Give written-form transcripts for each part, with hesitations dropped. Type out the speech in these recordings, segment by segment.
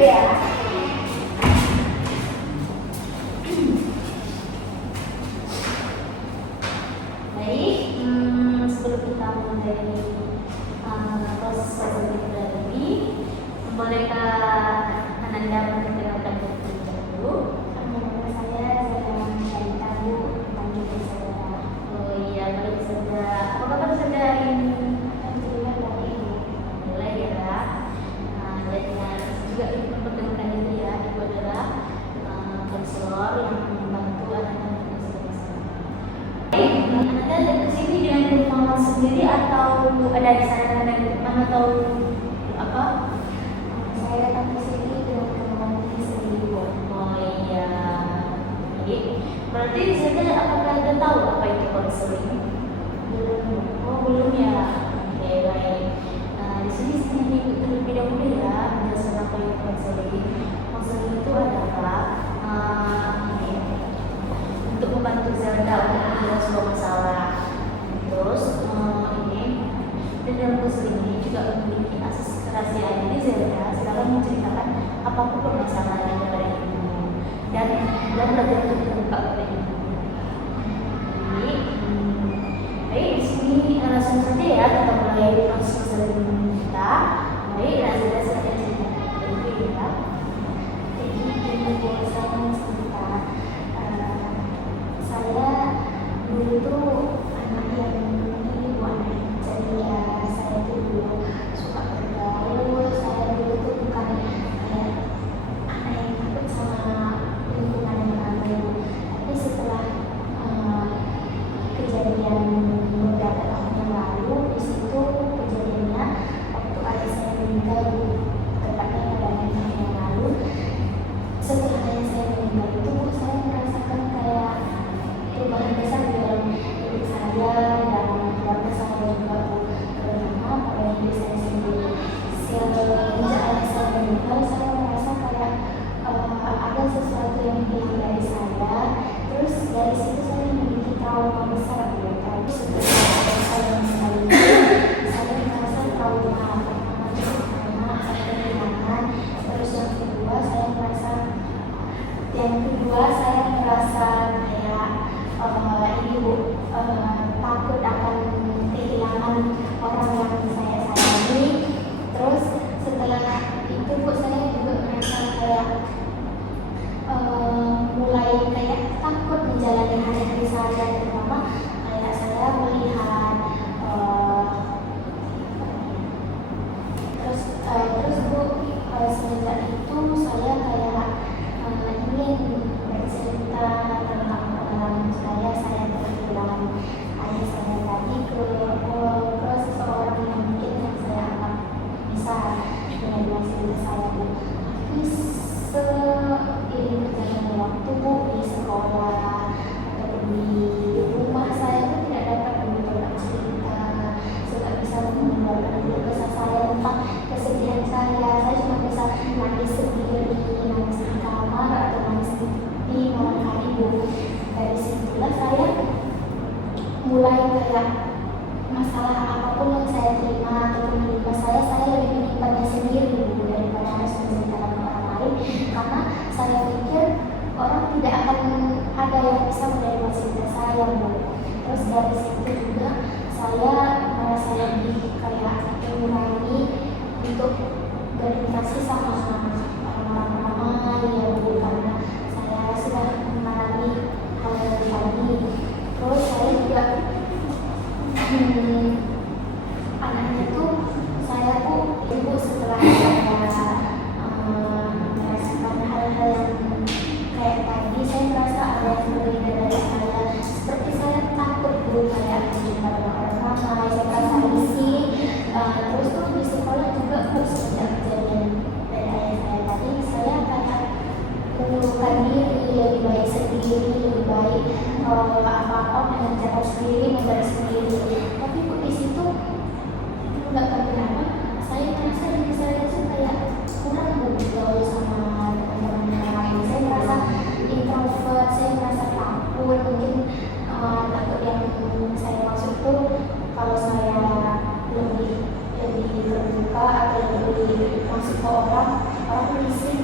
ya. Baik, sebelum kita mulai proses kita ini, bolehkah Ananda memperkenalkan diri dulu? Nama saya Shalita Bu, panggil saudara. Oh iya, baik saudara. Apa kabar saudara hari ini? Alhamdulillah baik. Mulai ya. Dan juga memperkenalkan diri ya, Ibu adalah konselor yang membantu anak-anak masing-masing. Anda ada ke sini dengan rumah sendiri atau ada di sana dan mana atau apa? Saya datang ke sini dengan kemauan sendiri Bu. Oh iya. Baik. Berarti saya apakah Anda tahu apa itu konseling? Belum. Oh belum ya. Oke baik. Di sini saya ikut terlebih dahulu ya penjelasan apa itu konseling. Konseling itu adalah untuk membantu Zelda untuk menjelaskan sebuah masalah. Terus dan dalam konseling ini juga memiliki asas kerahasiaan. Jadi Zelda selalu menceritakan apapun permasalahan yang ada pada hidupmu dan belajar untuk terbuka pada hidupmu. Jadi, baik di sini langsung saja ya kita mulai proses konseling kita. Baik, Zelda silakan ceritakan dulu ya. Jadi ini Bu, saya mau cerita. Saya dulu tuh anak yang ini Bu, anak yang ceria. Saya tuh dulu suka bergaul. Saya dulu tuh bukan kayak anak yang takut sama lingkungan yang ramai Bu. Tapi setelah kejadian beberapa tahun yang lalu, di situ kejadiannya waktu ayah saya meninggal Bu, tepatnya pada 6 tahun yang lalu. Setelah ayah saya meninggal itu Bu, saya merasakan kayak perubahan besar di dalam hidup saya dan keluarga saya juga Bu, terutama pada diri saya sendiri. Semenjak ayah saya meninggal, saya merasa kayak ada sesuatu yang hilang dari saya. Terus dari situ saya memiliki trauma besar Bu. Tapi setelah ayah saya meninggal itu, saya merasa trauma. Pertama itu karena saya kehilangan. Terus yang kedua saya merasa kayak ini Bu, takut akan kehilangan orang yang saya sayangi. Terus setelah itu Bu, saya juga merasa kayak mulai kayak takut menjalani hari-hari saya, terutama kayak saya melihat terus Bu, semenjak itu saya kayak ingin bercerita tentang pengalaman saya kehilangan ayah saya tadi ke seseorang yang mungkin yang saya anggap bisa mengenal cerita saya Bu. Tapi seiring berjalannya waktu Bu, di sekolah atau di rumah saya tuh tidak dapat mengeluarkan cerita. Saya tidak bisa mengeluarkan kesah saya tentang kesedihan saya. Saya cuma bisa nangis sendiri, nangis di kamar atau nangis di malam hari Bu. Dari situlah saya mulai kayak masalah apapun yang saya terima atau menimpa saya lebih menyimpannya sendiri Bu, daripada harus menceritakan ke orang lain, karena saya pikir orang tidak akan ada yang bisa menerima cerita saya Bu. Terus dari situ juga saya merasa lebih kayak mengurangi untuk berinteraksi sama orang-orang ramai ya Bu, karena saya sudah mengalami hal yang tadi. Terus saya juga anaknya tuh saya tuh ibu setelah saya merasakan hal-hal yang kayak tadi, saya merasa ada yang berbeda dari saya. Seperti saya takut Bu, kayak berjumpa dengan orang ramai, saya merasa risih. Terus tuh di sekolah juga Bu, sejak kejadian dari ayah saya tadi, saya kayak mengurungkan diri, lebih baik sendiri, lebih baik apa-apa dengan cara sendiri, membayar sendiri. Tapi Bu, di situ nggak tahu kenapa saya merasa diri saya tuh kayak kurang bergaul sama teman-teman yang lain. Saya merasa introvert, saya merasa takut. Mungkin takut yang saya maksud tuh kalau saya lebih terbuka atau lebih masuk ke orang risih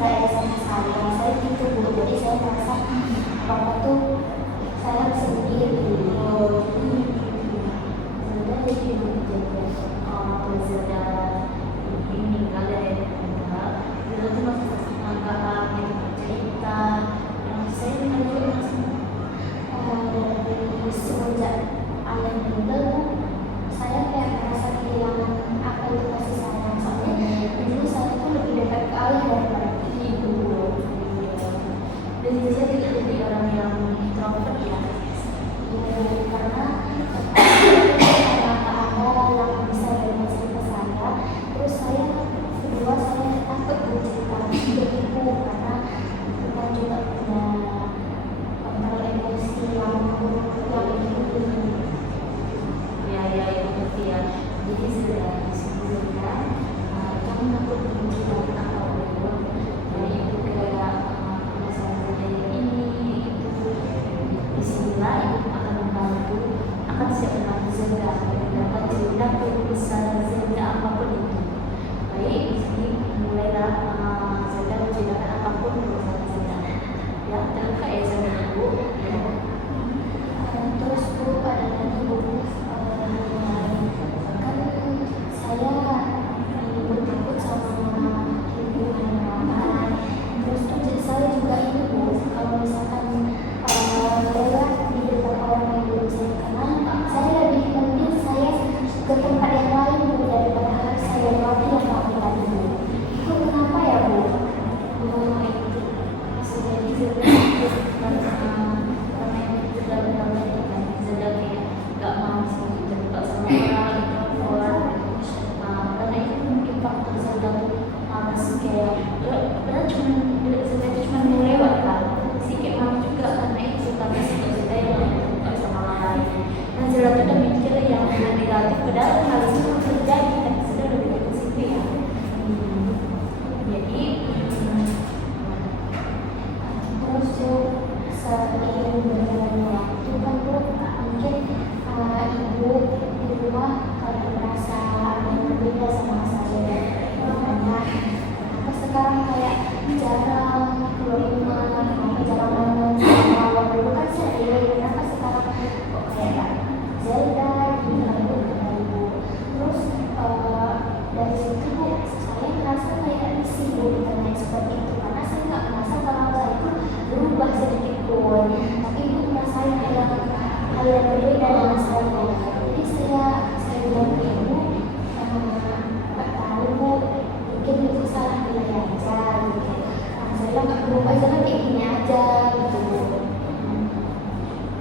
itu salah nilai aja gitu. Nah, saya berubah jalan kayak gini aja gitu.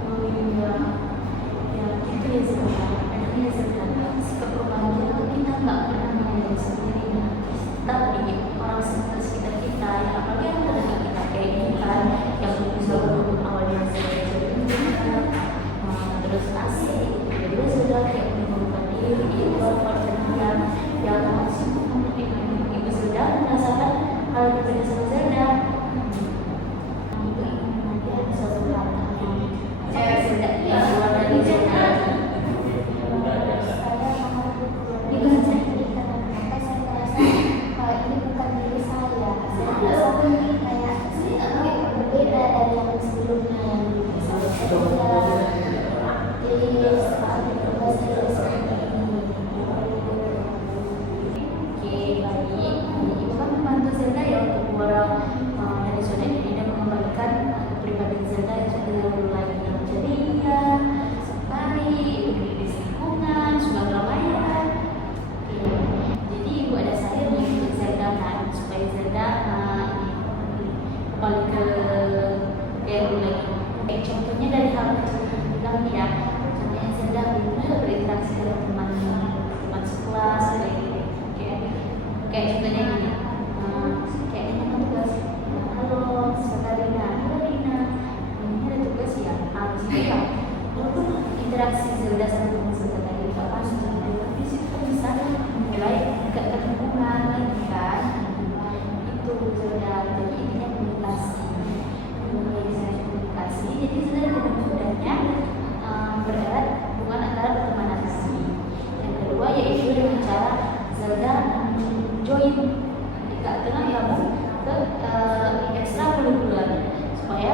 Oh iya, ya gitu ya sebenarnya. Enaknya sebenarnya sikap perubahan kita kita nggak pernah mengenal sendiri. Nah, tapi orang sekitar kita, ya, apalagi yang terdekat kita kayak ini kan, yang bisa awalnya saya terus asik, jadi sudah kayak mengubah diri, itu perjalanan yang masih ibu sudah merasakan hal berbeda sama Zelda. Itu nanti ada suatu hal yang Zelda yang keluar dari Zelda. Itu saya ini karena kenapa saya merasa ini bukan diri saya. Saya merasa kayak berbeda dari yang sebelumnya yang saya Oke, baik. Ibu kan membantu Zelda ya untuk orang dari zona ini dan mengembalikan pribadi Zelda yang sudah dulu lagi yang ceria, baik, peduli lingkungan, suka keramaian. Oke. Jadi ibu ada saya untuk Zelda kan supaya Zelda kembali ke kayak dulu lagi. Contohnya dari hal kecil yang bilang ya, contohnya Zelda bisa berinteraksi dengan teman sekelas kayak contohnya gini, kayak ini kan tugas, halo Sakarina, halo Rina, ini ada tugas ya, di situ ya, walaupun interaksi Zelda sama teman Zelda tadi itu apa di situ kan bisa mulai dekat hubungan lagi kan, itu Zelda, jadi intinya komunikasi, jadi Zelda dengan mudahnya bererat hubungan antara pertemanan lagi. Yang kedua yaitu dengan cara Zelda join di tengah kamu ke ekstra kurikuler supaya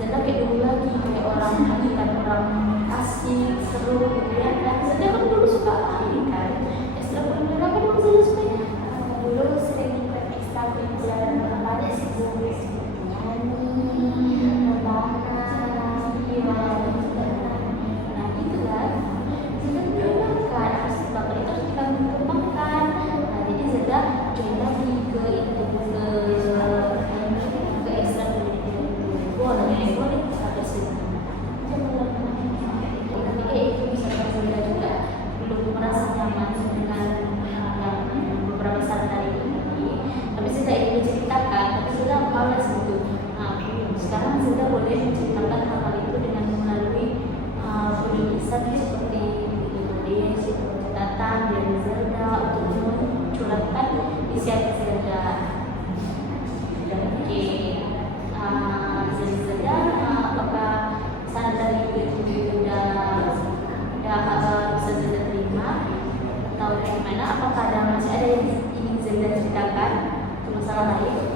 Zelda kayak dulu lagi kayak orang kan orang asik seru gitu ya. Nah, Zelda kan dulu suka ini kan ekstra kurikuler apa dulu Zelda suka ya? dulu sering ikut ekstra kurikuler apa ada sih nyanyi, membangun, Nah itu kan Zelda menyenangkan harus bapak itu harus kita kembangkan. Nah jadi Zelda join lagi ke itu ke ekstra boleh sampai sini. Tapi kayak itu misalkan Zelda juga belum merasa nyaman dengan yang beberapa saat tadi ini. Tapi Zelda ingin menceritakan, tapi Zelda malas gitu. Nah sekarang Zelda boleh menceritakan hal-hal itu dengan melalui tulisan seperti ditulis, catatan dari Zelda untuk mencurahkan isi hati Zelda. Oke, Zelda, apakah saran dari itu sudah bisa Zelda terima atau bagaimana? Apakah masih ada yang ingin Zelda ceritakan untuk masalah lain?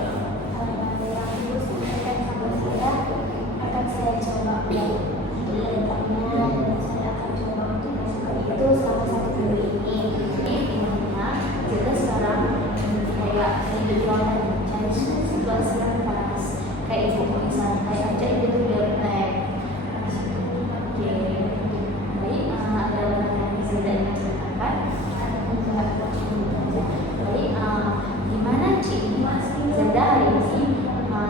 akan saya coba tentangnya dan saya akan coba untuk masukkan itu selama 1 minggu ini. Dimana Zelda sekarang kayak hidup lawan cari situasi yang panas kayak ibu misalnya kayak aja itu biar relax. Oke, baik, ada yang Zelda ingin ceritakan? Baik, gimana Cik Zelda hari ini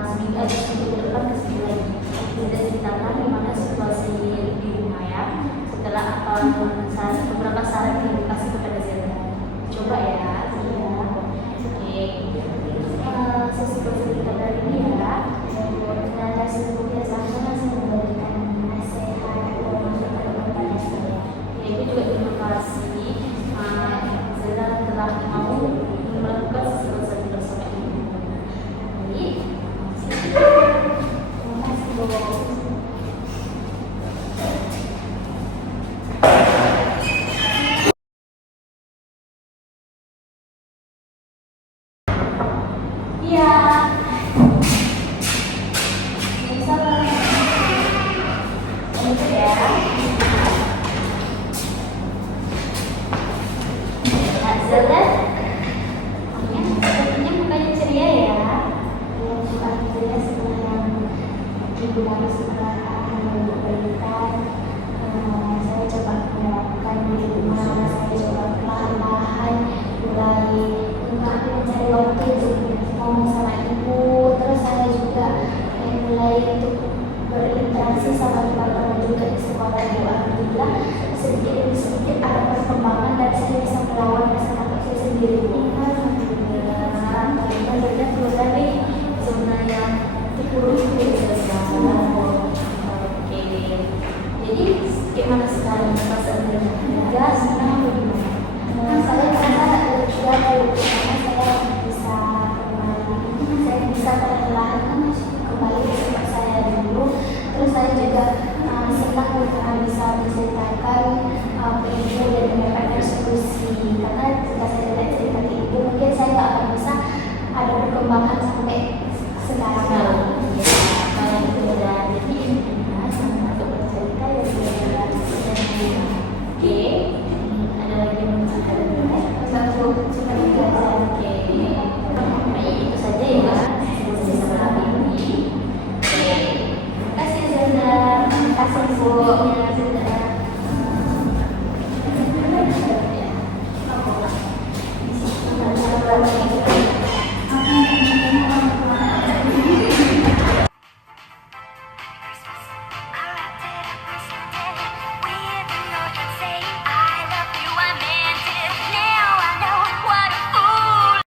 seminggu aja seminggu ke depan ke sini lagi Zelda ceritakan gimana situasi di rumah ya setelah beberapa saran yang dikasih kepada Zelda. Coba ya Zelda. Oke, sesi kita kali ini ya ternyata sebelumnya sama saya memberikan nasihat atau masukan kepada saya. Ibu juga terima kasih Zelda telah mau melakukan sesuatu bersama ibu. Baik, terima kasih Bu. Iya. Bisa itu ya. Zelda, sepertinya mukanya ceria ya. Bukan saya setelah yang ibu harus akan memberikan, saya coba melakukan di rumah. Saya coba perlahan-lahan mulai untuk mencari waktu pas sebelumnya.